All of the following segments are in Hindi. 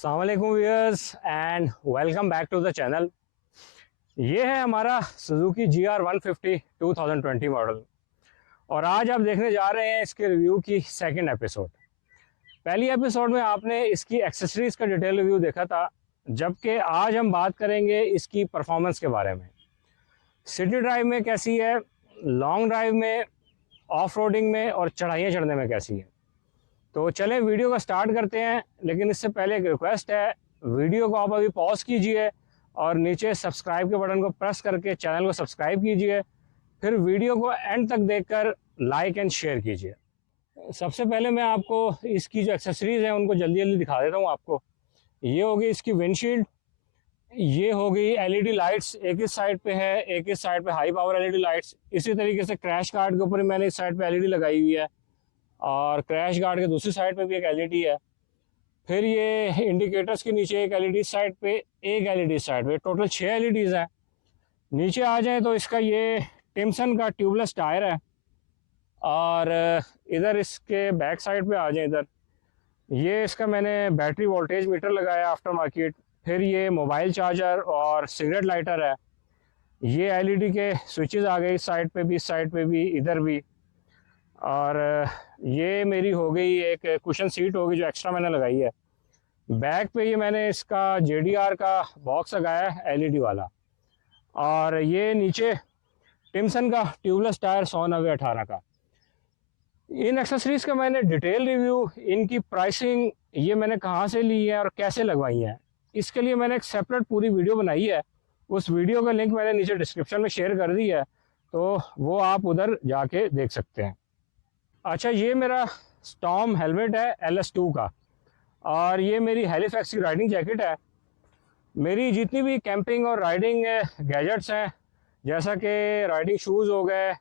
अस्सलाम वालेकुम viewers and welcome back to the channel. ये है हमारा सुजुकी GR 150 2020 मॉडल और आज आप देखने जा रहे हैं इसके रिव्यू की सेकंड एपिसोड। पहली एपिसोड में आपने इसकी एक्सेसरीज का डिटेल रिव्यू देखा था, जबकि आज हम बात करेंगे इसकी परफॉर्मेंस के बारे में। सिटी ड्राइव में कैसी है, लॉन्ग ड्राइव में, ऑफ रोडिंग में और चढ़ाइयाँ चढ़ने में कैसी है। तो चलें वीडियो का स्टार्ट करते हैं, लेकिन इससे पहले एक रिक्वेस्ट है, वीडियो को आप अभी पॉज कीजिए और नीचे सब्सक्राइब के बटन को प्रेस करके चैनल को सब्सक्राइब कीजिए, फिर वीडियो को एंड तक देखकर लाइक एंड शेयर कीजिए। सबसे पहले मैं आपको इसकी जो एक्सेसरीज हैं उनको जल्दी जल्दी दिखा देता हूँ आपको। ये होगी इसकी विंडशील्ड, ये होगी LED लाइट्स, एक इस साइड पे है, एक इस साइड पे हाई पावर LED लाइट्स। इसी तरीके से क्रैश गार्ड के ऊपर मैंने इस साइड पे LED लगाई हुई है और क्रैश गार्ड के दूसरी साइड पे भी एक LED है। फिर ये इंडिकेटर्स के नीचे एक LED साइड पे, एक LED साइड पे, टोटल 6 LEDs हैं। नीचे आ जाए तो इसका ये टिम्सन का ट्यूबलेस टायर है और इधर इसके बैक साइड पे आ जाए, इधर ये इसका मैंने बैटरी वोल्टेज मीटर लगाया आफ्टर मार्केट। फिर ये मोबाइल चार्जर और सिगरेट लाइटर है। ये LED के स्विचेस आ गए, इस साइड पे भी, इस साइड पे भी, इधर भी। और ये मेरी हो गई एक कुशन सीट होगी जो एक्स्ट्रा मैंने लगाई है। बैक पे ये मैंने इसका JDR का बॉक्स लगाया है LED वाला। और ये नीचे टिम्सन का ट्यूबलेस टायर 100/90/18 का। इन एक्सेसरीज का मैंने डिटेल रिव्यू, इनकी प्राइसिंग, ये मैंने कहाँ से ली है और कैसे लगवाई हैं, इसके लिए मैंने एक सेपरेट पूरी वीडियो बनाई है। उस वीडियो का लिंक मैंने नीचे डिस्क्रिप्शन में शेयर कर दी है, तो वो आप उधर जाके देख सकते हैं। अच्छा, ये मेरा स्टॉर्म हेलमेट है LS2 का और ये मेरी हैलिफैक्स की राइडिंग जैकेट है। मेरी जितनी भी कैंपिंग और राइडिंग गैजेट्स हैं, जैसा कि राइडिंग शूज़ हो गए,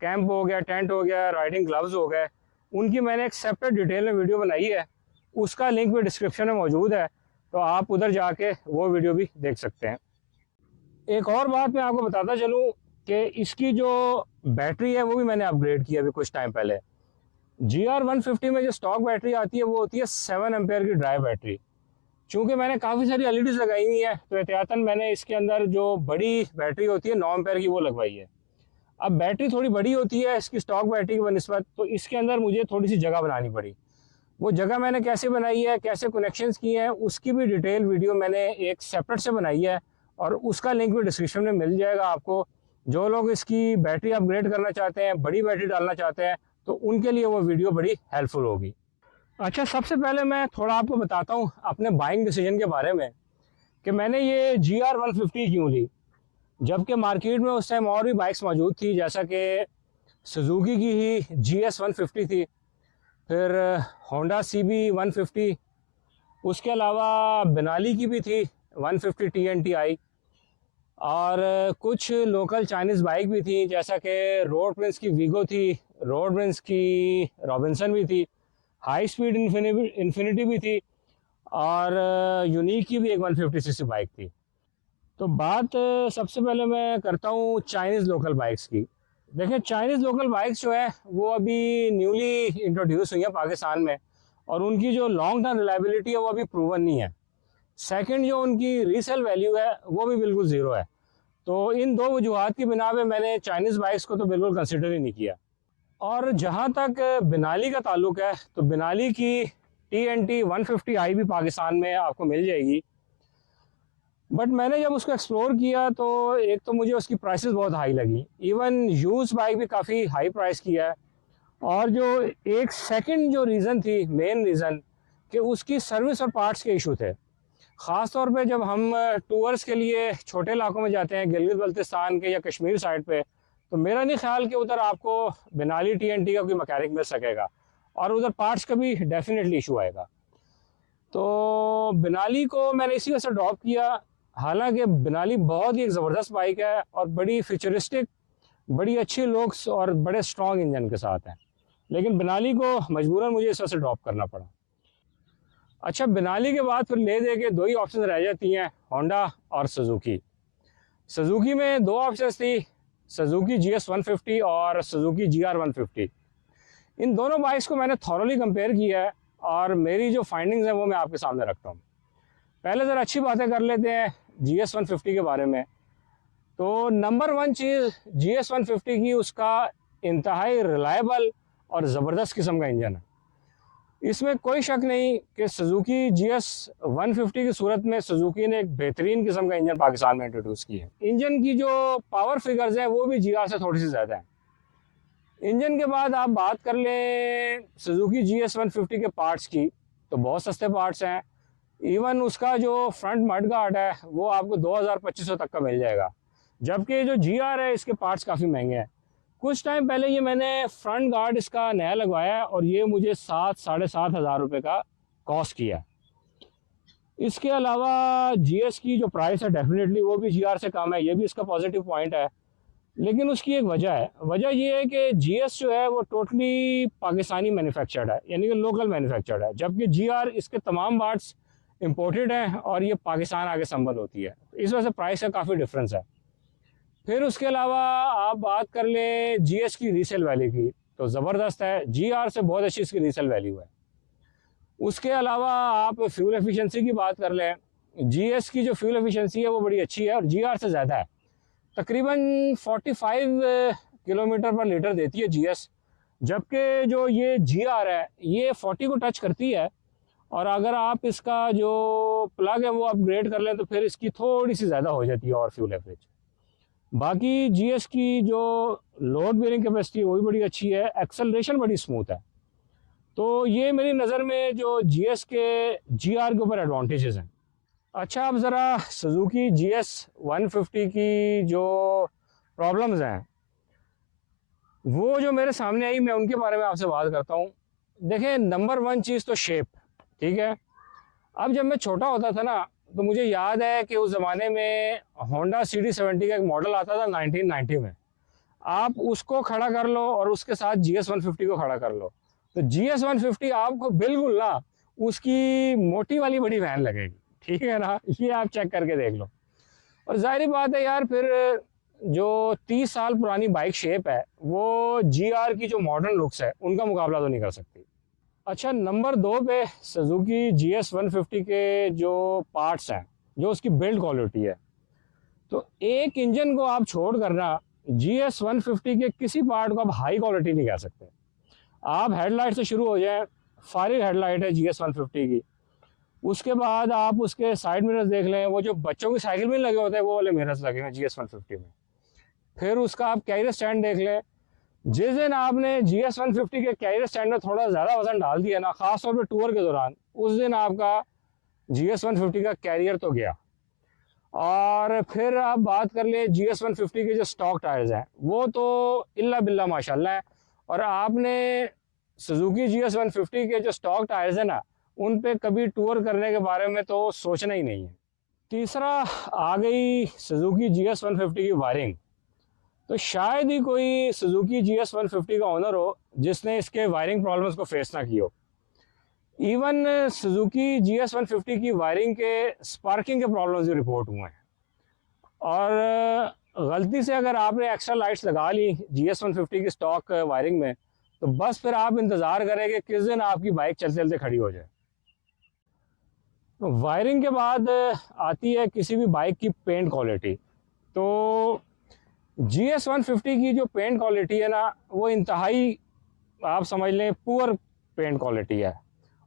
कैंप हो गया, टेंट हो गया, राइडिंग ग्लव्स हो गए, उनकी मैंने एक सेपरेट डिटेल में वीडियो बनाई है। उसका लिंक भी डिस्क्रिप्शन में मौजूद है, तो आप उधर जाके वो वीडियो भी देख सकते हैं। एक और बात मैं आपको बताता चलूँ कि इसकी जो बैटरी है वो भी मैंने अपग्रेड किया अभी कुछ टाइम पहले। GR 150 में जो स्टॉक बैटरी आती है वो होती है 7 एम्पेयर की ड्राई बैटरी। चूँकि मैंने काफ़ी सारी LEDs लगाई हुई हैं, तो एहतियातन मैंने इसके अंदर जो बड़ी बैटरी होती है 9 एम्पेयर की वो लगवाई है। अब बैटरी थोड़ी बड़ी होती है इसकी स्टॉक बैटरी की बनिस्बत, तो इसके अंदर मुझे थोड़ी सी जगह बनानी पड़ी। वो जगह मैंने कैसे बनाई है, कैसे कनेक्शंस किए हैं, उसकी भी डिटेल वीडियो मैंने एक सेपरेट से बनाई है और उसका लिंक भी डिस्क्रिप्शन में मिल जाएगा आपको। जो लोग इसकी बैटरी अपग्रेड करना चाहते हैं, बड़ी बैटरी डालना चाहते हैं, तो उनके लिए वो वीडियो बड़ी हेल्पफुल होगी। अच्छा, सबसे पहले मैं थोड़ा आपको बताता हूँ अपने बाइंग डिसीजन के बारे में कि मैंने ये GR 150 क्यों ली, जबकि मार्केट में उस टाइम और भी बाइक्स मौजूद थी, जैसा कि सुजुकी की ही GS 150 थी, फिर होंडा CB 150, उसके अलावा बेनाली की भी थी 150 TNTI, और कुछ लोकल चाइनीज़ बाइक भी थी, जैसा कि रोड प्रिंस की वीगो थी, रोड प्रिंस की रॉबिन्सन भी थी, हाई स्पीड इन्फिनिटी भी थी और यूनिक की भी एक 150cc बाइक थी। तो बात सबसे पहले मैं करता हूँ चाइनीज़ लोकल बाइक्स की। देखिए, चाइनीज़ लोकल बाइक्स जो है वो अभी न्यूली इंट्रोड्यूस हुई है पाकिस्तान में और उनकी जो लॉन्ग टर्म रिलायबिलिटी है वो अभी प्रूवन नहीं है। सेकंड, जो उनकी रीसेल वैल्यू है वो भी बिल्कुल ज़ीरो है। तो इन दो वजूहात की बिना पे मैंने चाइनीज़ बाइक्स को तो बिल्कुल कंसिडर ही नहीं किया। और जहाँ तक बेनाली का ताल्लुक है, तो बेनाली की TNT 150i भी पाकिस्तान में आपको मिल जाएगी, बट मैंने जब उसको एक्सप्लोर किया तो एक तो मुझे उसकी प्राइसेस बहुत हाई लगी। इवन यूज़ बाइक भी काफ़ी हाई प्राइस की है। और जो एक सेकंड जो रीज़न थी, मेन रीज़न, कि उसकी सर्विस और पार्ट्स के इशू थे। ख़ास तौर पे जब हम टूर्स के लिए छोटे इलाकों में जाते हैं, गिलगित बल्तिस्तान के या कश्मीर साइड पे, तो मेरा नहीं ख्याल कि उधर आपको बेनाली TNT का कोई मैकेनिक मिल सकेगा और उधर पार्ट्स का भी डेफिनेटली इशू आएगा। तो बेनाली को मैंने इसी वजह से ड्रॉप किया। हालांकि बेनाली बहुत ही एक ज़बरदस्त बाइक है और बड़ी फ्यूचरिस्टिक, बड़ी अच्छी लुक्स और बड़े स्ट्रॉन्ग इंजन के साथ है, लेकिन बेनाली को मजबूरन मुझे इस वजह से ड्रॉप करना पड़ा। अच्छा, बेनाली के बाद फिर ले दे के दो ही ऑप्शन रह जाती हैं, होंडा और सुजुकी। सुजुकी में दो ऑप्शन थी, सुजुकी GS 150 और सुजुकी GR 150। इन दोनों बाइक्स को मैंने थॉरली कंपेयर किया है और मेरी जो फाइंडिंग्स हैं वो मैं आपके सामने रखता हूँ। पहले ज़रा अच्छी बातें कर लेते हैं GS 150 के बारे में। तो नंबर वन चीज़ GS 150 की, उसका इंतहाई रिलायबल और ज़बरदस्त किस्म का इंजन है। इसमें कोई शक नहीं कि सुजुकी GS 150 की सूरत में सुजुकी ने एक बेहतरीन किस्म का इंजन पाकिस्तान में इंट्रोड्यूस किया है। इंजन की जो पावर फिगर्स हैं वो भी GR से थोड़ी सी ज़्यादा है। इंजन के बाद आप बात कर लें सुजुकी GS 150 के पार्ट्स की, तो बहुत सस्ते पार्ट्स हैं। इवन उसका जो फ्रंट मड गार्ड है वो आपको 2200 तक का मिल जाएगा, जबकि जो GR है इसके पार्ट्स काफ़ी महंगे हैं। कुछ टाइम पहले ये मैंने फ्रंट गार्ड इसका नया लगवाया है और ये मुझे 7-7,500 रुपये का कॉस्ट किया। इसके अलावा GS की जो प्राइस है डेफिनेटली वो भी GR से कम है, ये भी इसका पॉजिटिव पॉइंट है। लेकिन उसकी एक वजह है, वजह ये है कि GS जो है वो टोटली पाकिस्तानी मैन्युफैक्चर्ड है, यानी कि लोकल मैन्युफैक्चर्ड है, जबकि GR इसके तमाम पार्ट्स इंपोर्टेड हैं और ये पाकिस्तान आगे संभल होती है। इस वजह से प्राइस का काफ़ी डिफरेंस है। फिर उसके अलावा आप बात कर लें GS की रीसेल वैल्यू की, तो ज़बरदस्त है, GR से बहुत अच्छी इसकी रीसेल वैल्यू है। उसके अलावा आप फ्यूल एफिशिएंसी की बात कर लें, GS की जो फ्यूल एफिशिएंसी है वो बड़ी अच्छी है और GR से ज़्यादा है। तकरीबन 45 किलोमीटर पर लीटर देती है GS, जबकि जो ये GR है ये 40 को टच करती है। और अगर आप इसका जो प्लग है वो अपग्रेड कर लें तो फिर इसकी थोड़ी सी ज़्यादा हो जाती है और फ्यूल एवरेज। बाकी GS की जो लोड बेयरिंग कैपेसिटी है वो भी बड़ी अच्छी है, एक्सेलरेशन बड़ी स्मूथ है। तो ये मेरी नज़र में जो GS के GR के ऊपर एडवांटेजेस हैं। अच्छा, अब ज़रा सुजुकी GS 150 की जो प्रॉब्लम्स हैं वो जो मेरे सामने आई, मैं उनके बारे में आपसे बात करता हूँ। देखें, नंबर वन चीज़ तो शेप, ठीक है। अब जब मैं छोटा होता था ना तो मुझे याद है कि उस ज़माने में होंडा CD70 का एक मॉडल आता था 1990 में। आप उसको खड़ा कर लो और उसके साथ GS 150 को खड़ा कर लो तो GS 150 आपको बिल्कुल ना उसकी मोटी वाली बड़ी वैन लगेगी, ठीक है ना। ये आप चेक करके देख लो। और जाहिर बात है यार, फिर जो 30 साल पुरानी बाइक शेप है वो GR की जो मॉडर्न लुक्स है उनका मुकाबला तो नहीं कर सकती। अच्छा, नंबर 2 पे सुजुकी GS 150 के जो पार्ट्स हैं, जो उसकी बिल्ड क्वालिटी है, तो एक इंजन को आप छोड़ करना GS 150 के किसी पार्ट को आप हाई क्वालिटी नहीं कह सकते। आप हेडलाइट से शुरू हो जाए, फारिग हेडलाइट है GS 150 की। उसके बाद आप उसके साइड मिरर्स देख लें, वो जो बच्चों की साइकिल में लगे होते हैं वो वाले मिरर्स लगे हैं GS 150 में। फिर उसका आप कैरियर स्टैंड देख लें। जिस दिन आपने GS 150 के कैरियर स्टैंड में थोड़ा ज़्यादा वजन डाल दिया ना, ख़ासतौर पर टूर के दौरान, उस दिन आपका GS 150 का कैरियर तो गया। और फिर आप बात कर ले GS 150 के जो स्टॉक टायर्स हैं वो तो इल्ला बिल्ला माशाल्लाह है। और आपने सुजुकी GS 150 के जो स्टॉक टायर्स हैं ना, उन पे कभी टूर करने के बारे में तो सोचना ही नहीं है। तीसरा आ गई सुजुकी GS 150 की वायरिंग। तो शायद ही कोई सुजुकी GS 150 का ओनर हो जिसने इसके वायरिंग प्रॉब्लम्स को फेस ना की हो। इवन सुजुकी GS 150 की वायरिंग के स्पार्किंग के प्रॉब्लम्स भी रिपोर्ट हुए हैं। और गलती से अगर आपने एक्स्ट्रा लाइट्स लगा ली GS 150 की स्टॉक वायरिंग में, तो बस फिर आप इंतज़ार करें कि किस दिन आपकी बाइक चलते चलते खड़ी हो जाए। तो वायरिंग के बाद आती है किसी भी बाइक की पेंट क्वालिटी। तो GS 150 की जो पेंट क्वालिटी है ना, वो इंतहाई आप समझ लें पुअर पेंट क्वालिटी है।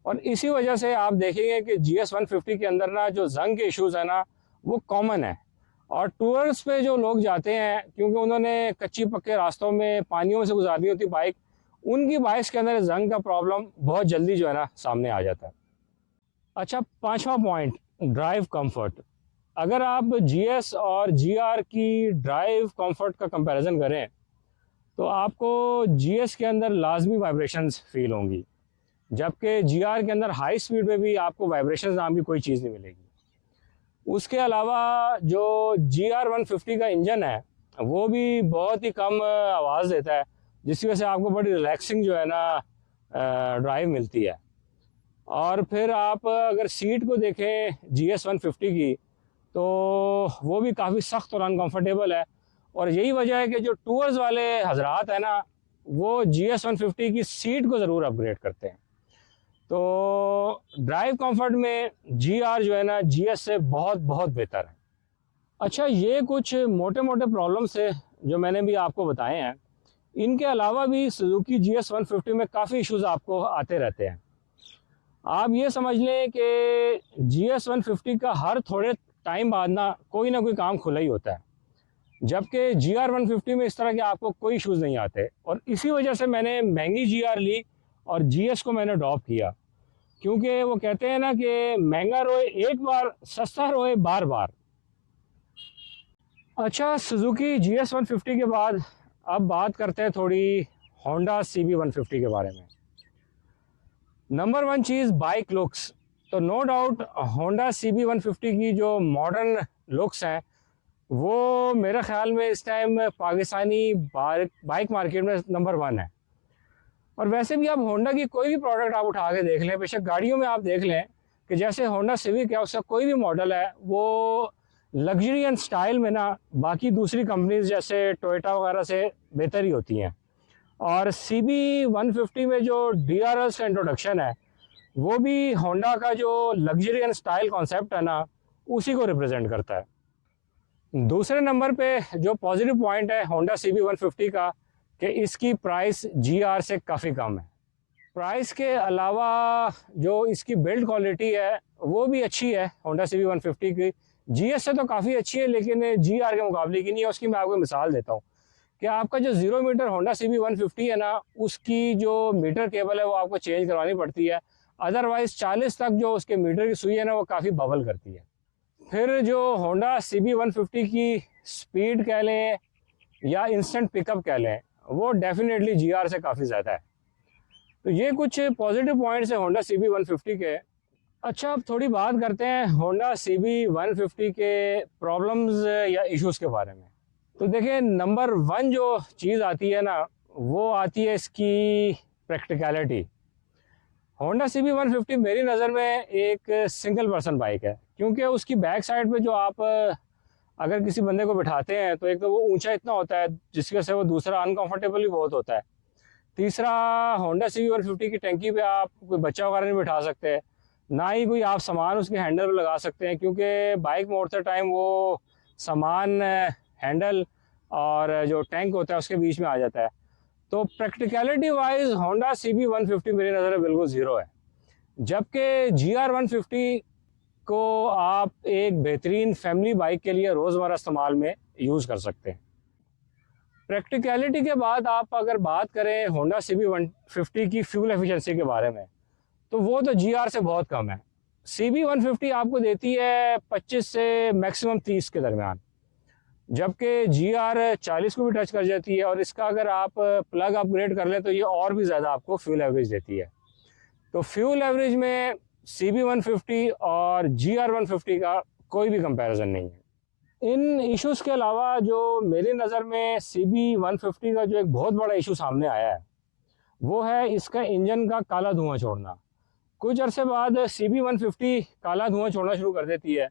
और इसी वजह से आप देखेंगे कि GS 150 के अंदर ना जो जंग के इश्यूज़ है ना वो कॉमन है। और टूर्स पे जो लोग जाते हैं, क्योंकि उन्होंने कच्ची पक्के रास्तों में पानियों से गुजारनी होती बाइक, उनकी बाइक्स के अंदर जंग का प्रॉब्लम बहुत जल्दी जो है ना सामने आ जाता है। अच्छा, पांचवा पॉइंट, ड्राइव कंफर्ट। अगर आप GS और GR की ड्राइव कंफर्ट का कंपैरिजन करें तो आपको GS के अंदर लाजमी वाइब्रेशंस फील होंगी, जबकि GR के अंदर हाई स्पीड में भी आपको वाइब्रेशंस नाम की कोई चीज़ नहीं मिलेगी। उसके अलावा जो GR 150 का इंजन है वो भी बहुत ही कम आवाज़ देता है, जिसकी वजह से आपको बड़ी रिलैक्सिंग जो है ना ड्राइव मिलती है। और फिर आप अगर सीट को देखें GS 150 की, तो वो भी काफ़ी सख्त और अनकंफर्टेबल है। और यही वजह है कि जो टूर्स वाले हजरात हैं ना, वो GS 150 की सीट को ज़रूर अपग्रेड करते हैं। तो ड्राइव कंफर्ट में GR जो है ना GS से बहुत बहुत बेहतर है। अच्छा, ये कुछ मोटे मोटे प्रॉब्लम्स है जो मैंने भी आपको बताए हैं। इनके अलावा भी सुजुकी GS 150 में काफ़ी इश्यूज आपको आते रहते हैं। आप ये समझ लें कि GS 150 का हर थोड़े टाइम बाद ना कोई काम खुला ही होता है, जबकि GR 150 में इस तरह के आपको कोई इश्यूज नहीं आते। और इसी वजह से मैंने महंगी GR ली और GS को मैंने ड्रॉप किया, क्योंकि वो कहते हैं ना कि महंगा रोए एक बार, सस्ता रोए बार बार। अच्छा, सुजुकी GS 150 के बाद अब बात करते हैं थोड़ी होंडा CB 150 के बारे में। नंबर वन चीज़ बाइक लुक्स। तो नो डाउट होंडा CB 150 की जो मॉडर्न लुक्स हैं वो मेरे ख्याल में इस टाइम पाकिस्तानी बाइक मार्केट में नंबर वन है। और वैसे भी आप होंडा की कोई भी प्रोडक्ट आप उठा के देख लें, बेशक गाड़ियों में आप देख लें कि जैसे होंडा सिविक है, उसका कोई भी मॉडल है वो लग्जरी एंड स्टाइल में ना बाकी दूसरी कंपनीज जैसे टोयोटा वगैरह से बेहतर ही होती हैं। और CB 150 में जो DRLs का इंट्रोडक्शन है वो भी होंडा का जो लग्जरी एंड स्टाइल कॉन्सेप्ट है ना उसी को रिप्रेजेंट करता है। दूसरे नंबर पे जो पॉजिटिव पॉइंट है होंडा CB 150 का कि इसकी प्राइस GR से काफ़ी कम है। प्राइस के अलावा जो इसकी बिल्ड क्वालिटी है वो भी अच्छी है होंडा CB 150 की। GS से तो काफ़ी अच्छी है लेकिन GR के मुकाबले की नहीं है। उसकी मैं आपको मिसाल देता हूँ कि आपका जो 0 मीटर होंडा CB 150 है ना उसकी जो मीटर केबल है वो आपको चेंज करवानी पड़ती है, अदरवाइज 40 तक जो उसके मीटर की सुई है ना वो काफ़ी बबल करती है। फिर जो होंडा CB 150 की स्पीड कह लें या इंस्टेंट पिकअप कह लें वो डेफिनेटली GR से काफ़ी ज़्यादा है। तो ये कुछ पॉजिटिव पॉइंट्स हैं होंडा CB 150 के। अच्छा, अब थोड़ी बात करते हैं होंडा CB 150 के प्रॉब्लम्स या इश्यूज़ के बारे में। तो देखिए, नंबर वन जो चीज़ आती है ना वो आती है इसकी प्रैक्टिकलिटी। होंडा CB 150 मेरी नज़र में एक सिंगल पर्सन बाइक है, क्योंकि उसकी बैक साइड पे जो आप अगर किसी बंदे को बिठाते हैं तो एक तो वो ऊंचा इतना होता है जिसकी वजह से वो दूसरा अनकंफर्टेबल भी बहुत होता है। तीसरा, होंडा CB 150 की टंकी पे आप कोई बच्चा वगैरह नहीं बिठा सकते, ना ही कोई आप सामान उसके हैंडल पर लगा सकते हैं, क्योंकि बाइक मोड़ते टाइम वो सामान हैंडल और जो टैंक होता है उसके बीच में आ जाता है। तो प्रैक्टिकलिटी वाइज होंडा CB 150 मेरी नज़र में बिल्कुल ज़ीरो है, जबकि GR 150 को आप एक बेहतरीन फैमिली बाइक के लिए रोज़मर्रा इस्तेमाल में यूज़ कर सकते हैं। प्रैक्टिकलिटी के बाद आप अगर बात करें होंडा CB 150 की फ्यूल एफिशिएंसी के बारे में तो वो तो GR से बहुत कम है। CB 150 आपको देती है 25 से मैक्सिमम 30 के दरमियान, जबकि GR 40 को भी टच कर जाती है। और इसका अगर आप प्लग अपग्रेड कर लें तो ये और भी ज़्यादा आपको फ्यूल एवरेज देती है। तो फ्यूल एवरेज में CB 150 और GR 150 का कोई भी कंपैरिजन नहीं है। इन इश्यूज़ के अलावा जो मेरी नज़र में CB 150 का जो एक बहुत बड़ा इशू सामने आया है वो है इसका इंजन का काला धुआं छोड़ना। कुछ अरसे बाद CB 150 काला धुआं छोड़ना शुरू कर देती है।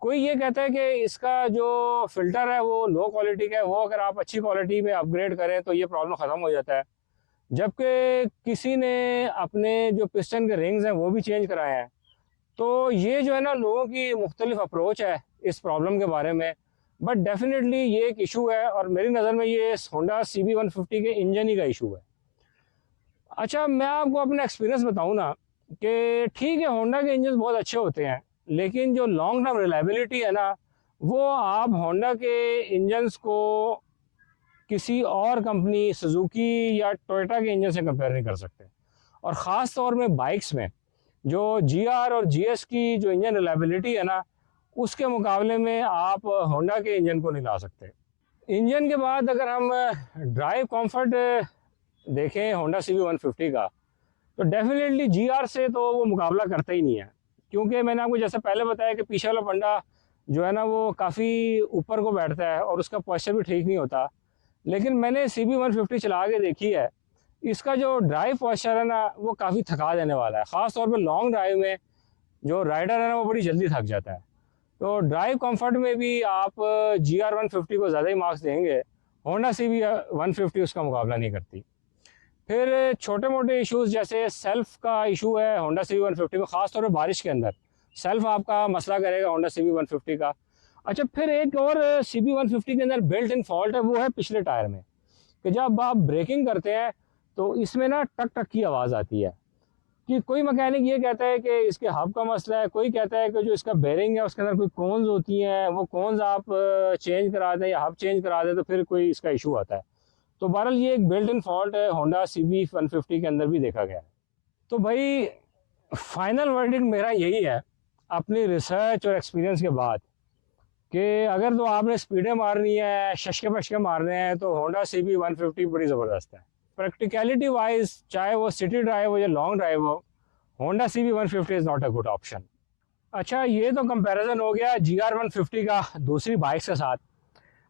कोई ये कहता है कि इसका जो फ़िल्टर है वो लो क्वालिटी का है, वो अगर आप अच्छी क्वालिटी में अपग्रेड करें तो ये प्रॉब्लम ख़त्म हो जाता है। जबकि किसी ने अपने जो पिस्टन के रिंग्स हैं वो भी चेंज कराए हैं। तो ये जो है ना लोगों की मुख्तलिफ अप्रोच है इस प्रॉब्लम के बारे में, बट डेफिनेटली ये एक इशू है और मेरी नज़र में ये होंडा CB 150 के इंजन ही का इशू है। अच्छा, मैं आपको अपना एक्सपीरियंस बताऊं ना कि ठीक है होंडा के इंजन बहुत अच्छे होते हैं, लेकिन जो लॉन्ग टर्म रिलायबिलिटी है ना वो आप होंडा के इंजन्स को किसी और कंपनी सुजुकी या टोयोटा के इंजन से कंपेयर नहीं कर सकते। और ख़ास तौर में बाइक्स में जो GR और GS की जो इंजन रिलायबिलिटी है ना उसके मुकाबले में आप होंडा के इंजन को नहीं ला सकते। इंजन के बाद अगर हम ड्राइव कंफर्ट देखें होंडा CB 150 का तो डेफिनेटली GR से तो वो मुकाबला करता ही नहीं है, क्योंकि मैंने आपको जैसे पहले बताया कि पीछे वाला पंडा जो है ना वो काफ़ी ऊपर को बैठता है और उसका पोस्चर भी ठीक नहीं होता। लेकिन मैंने CB 150 चला के देखी है, इसका जो ड्राइव पोस्चर है ना वो काफ़ी थका देने वाला है। ख़ास तौर पर लॉन्ग ड्राइव में जो राइडर है ना वो बड़ी जल्दी थक जाता है। तो ड्राइव कंफर्ट में भी आप GR 150 को ज़्यादा ही मार्क्स देंगे, होंडा CB 150 उसका मुकाबला नहीं करती। फिर छोटे मोटे इश्यूज जैसे सेल्फ का इशू है होंडा CB150 में, ख़ासतौर पर बारिश के अंदर सेल्फ आपका मसला करेगा होंडा CB150 का। अच्छा, फिर एक और CB150 के अंदर बिल्ट इन फॉल्ट है, वो है पिछले टायर में, कि जब आप ब्रेकिंग करते हैं तो इसमें ना टक टक की आवाज़ आती है। कि कोई मैकेनिक ये कहता है कि इसके हब का मसला है, कोई कहता है कि जो इसका बेरिंग है उसके अंदर कोई कोन्स होती हैं, वो कोन्स आप चेंज करा दें या हब चेंज करा दें तो फिर कोई इसका इशू आता है। तो बहरहाल ये एक बिल्ट इन फॉल्ट है होंडा CB150 के अंदर भी देखा गया है। तो भाई फाइनल वर्डिक्ट मेरा यही है अपनी रिसर्च और एक्सपीरियंस के बाद, कि अगर तो आपने स्पीडें मारनी है, शशके पशके मारने हैं, तो होंडा CB150 बड़ी ज़बरदस्त है। प्रैक्टिकलिटी वाइज चाहे वो सिटी ड्राइव हो या लॉन्ग ड्राइव हो, Honda CB150 is not a good option. अच्छा, ये तो कंपैरिजन हो गया GR150 का दूसरी बाइक्स के साथ।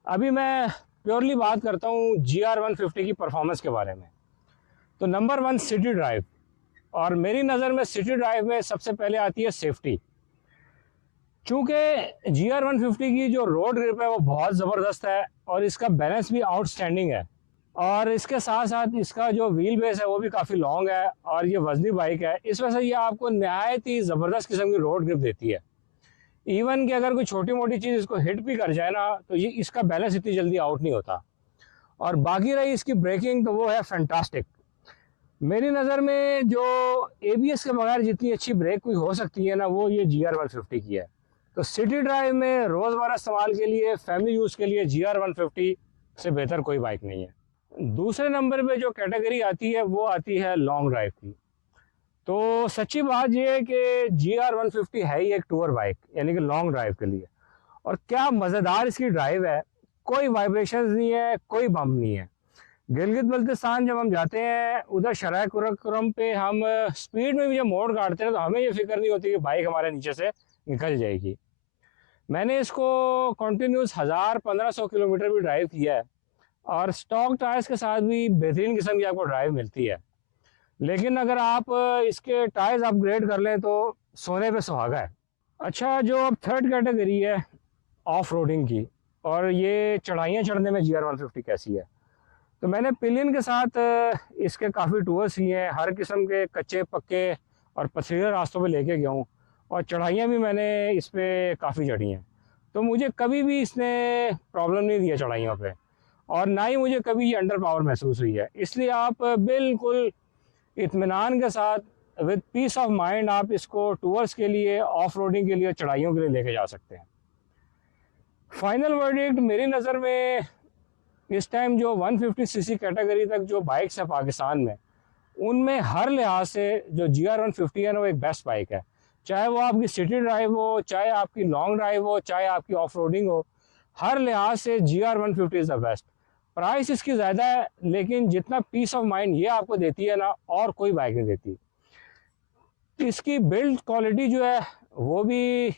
अभी मैं प्योरली बात करता हूँ GR150 की परफॉर्मेंस के बारे में। तो नंबर 1 सिटी ड्राइव, और मेरी नज़र में सिटी ड्राइव में सबसे पहले आती है सेफ्टी। चूँकि GR150 की जो रोड ग्रिप है वो बहुत ज़बरदस्त है और इसका बैलेंस भी आउटस्टैंडिंग है, और इसके साथ साथ इसका जो व्हील बेस है वो भी काफ़ी लॉन्ग है और ये वजनी बाइक है। इस वजह से ये आपको नहायत ही ज़बरदस्त किस्म की रोड ग्रिप देती है। इवन कि अगर कोई छोटी मोटी चीज़ इसको हिट भी कर जाए ना, तो ये इसका बैलेंस इतनी जल्दी आउट नहीं होता। और बाकी रही इसकी ब्रेकिंग, तो वो है फैंटास्टिक। मेरी नज़र में जो ABS के बगैर जितनी अच्छी ब्रेक कोई हो सकती है ना, वो ये GR150 की है। तो सिटी ड्राइव में रोज़मर्रा इस्तेमाल के लिए, फैमिली यूज़ के लिए GR150 से बेहतर कोई बाइक नहीं है। दूसरे नंबर पे जो कैटेगरी आती है वो आती है लॉन्ग ड्राइव की। तो सच्ची बात ये है कि GR150 है ही एक टूर बाइक, यानी कि लॉन्ग ड्राइव के लिए। और क्या मज़ेदार इसकी ड्राइव है, कोई वाइब्रेशंस नहीं है, कोई बम्प नहीं है। गिलगित बल्तिस्तान जब हम जाते हैं उधर शराय कुरक्रम पे, हम स्पीड में भी जब मोड़ काटते हैं तो हमें ये फिक्र नहीं होती कि बाइक हमारे नीचे से निकल जाएगी। मैंने इसको कंटिन्यूस 1000-1500 किलोमीटर भी ड्राइव किया है, और स्टॉक टायर्स के साथ भी बेहतरीन किस्म की आपको ड्राइव मिलती है। लेकिन अगर आप इसके टायर्स अपग्रेड कर लें तो सोने पे सुहागा है। अच्छा, जो अब थर्ड कैटेगरी है ऑफ रोडिंग की, और ये चढ़ाइयाँ चढ़ने में GR150 कैसी है, तो मैंने पिलियन के साथ इसके काफ़ी टूर्स किए हैं, हर किस्म के कच्चे पक्के और पथरीले रास्तों पे लेके गया हूँ, और चढ़ाइयाँ भी मैंने इस पर काफ़ी चढ़ी हैं। तो मुझे कभी भी इसने प्रॉब्लम नहीं दिया चढ़ाइयों पे, और ना ही मुझे कभी ये अंडर पावर महसूस हुई है। इसलिए आप बिल्कुल इत्मीनान के साथ विद पीस ऑफ माइंड आप इसको टूर्स के लिए, ऑफ रोडिंग के लिए, चढ़ाइयों के लिए लेके जा सकते हैं। फाइनल वर्डिक्ट मेरी नज़र में इस टाइम जो 150cc कैटेगरी तक जो बाइक्स है पाकिस्तान में, उनमें हर लिहाज से जो GR150 है ना, वो एक बेस्ट बाइक है। चाहे वो आपकी सिटी ड्राइव हो, चाहे आपकी लॉन्ग ड्राइव हो, चाहे आपकी ऑफ रोडिंग हो, हर लिहाज से GR150 is the best. Price इसकी ज़्यादा है, लेकिन जितना पीस ऑफ माइंड ये आपको देती है ना, और कोई बाइक नहीं देती। इसकी बिल्ड क्वालिटी जो है वो भी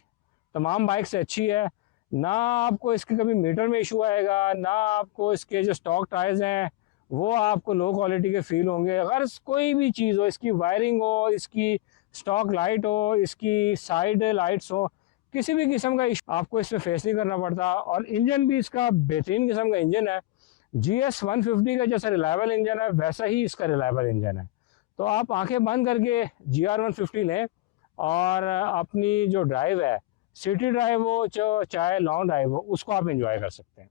तमाम बाइक से अच्छी है। ना आपको इसके कभी मीटर में इशू आएगा, ना आपको इसके जो स्टॉक टायर्स हैं वो आपको लो क्वालिटी के फील होंगे। अगर कोई भी चीज़ हो, इसकी वायरिंग हो, इसकी स्टॉक लाइट हो, इसकी साइड लाइट्स हो, किसी भी किस्म का इशू आपको इसमें फेस नहीं करना पड़ता। और इंजन भी इसका बेहतरीन किस्म का इंजन है। GS150 का जैसा रिलायबल इंजन है वैसा ही इसका रिलायबल इंजन है। तो आप आंखें बंद करके GR150 लें, और अपनी जो ड्राइव है, सिटी ड्राइव हो चाहे लॉन्ग ड्राइव हो, उसको आप एंजॉय कर सकते हैं।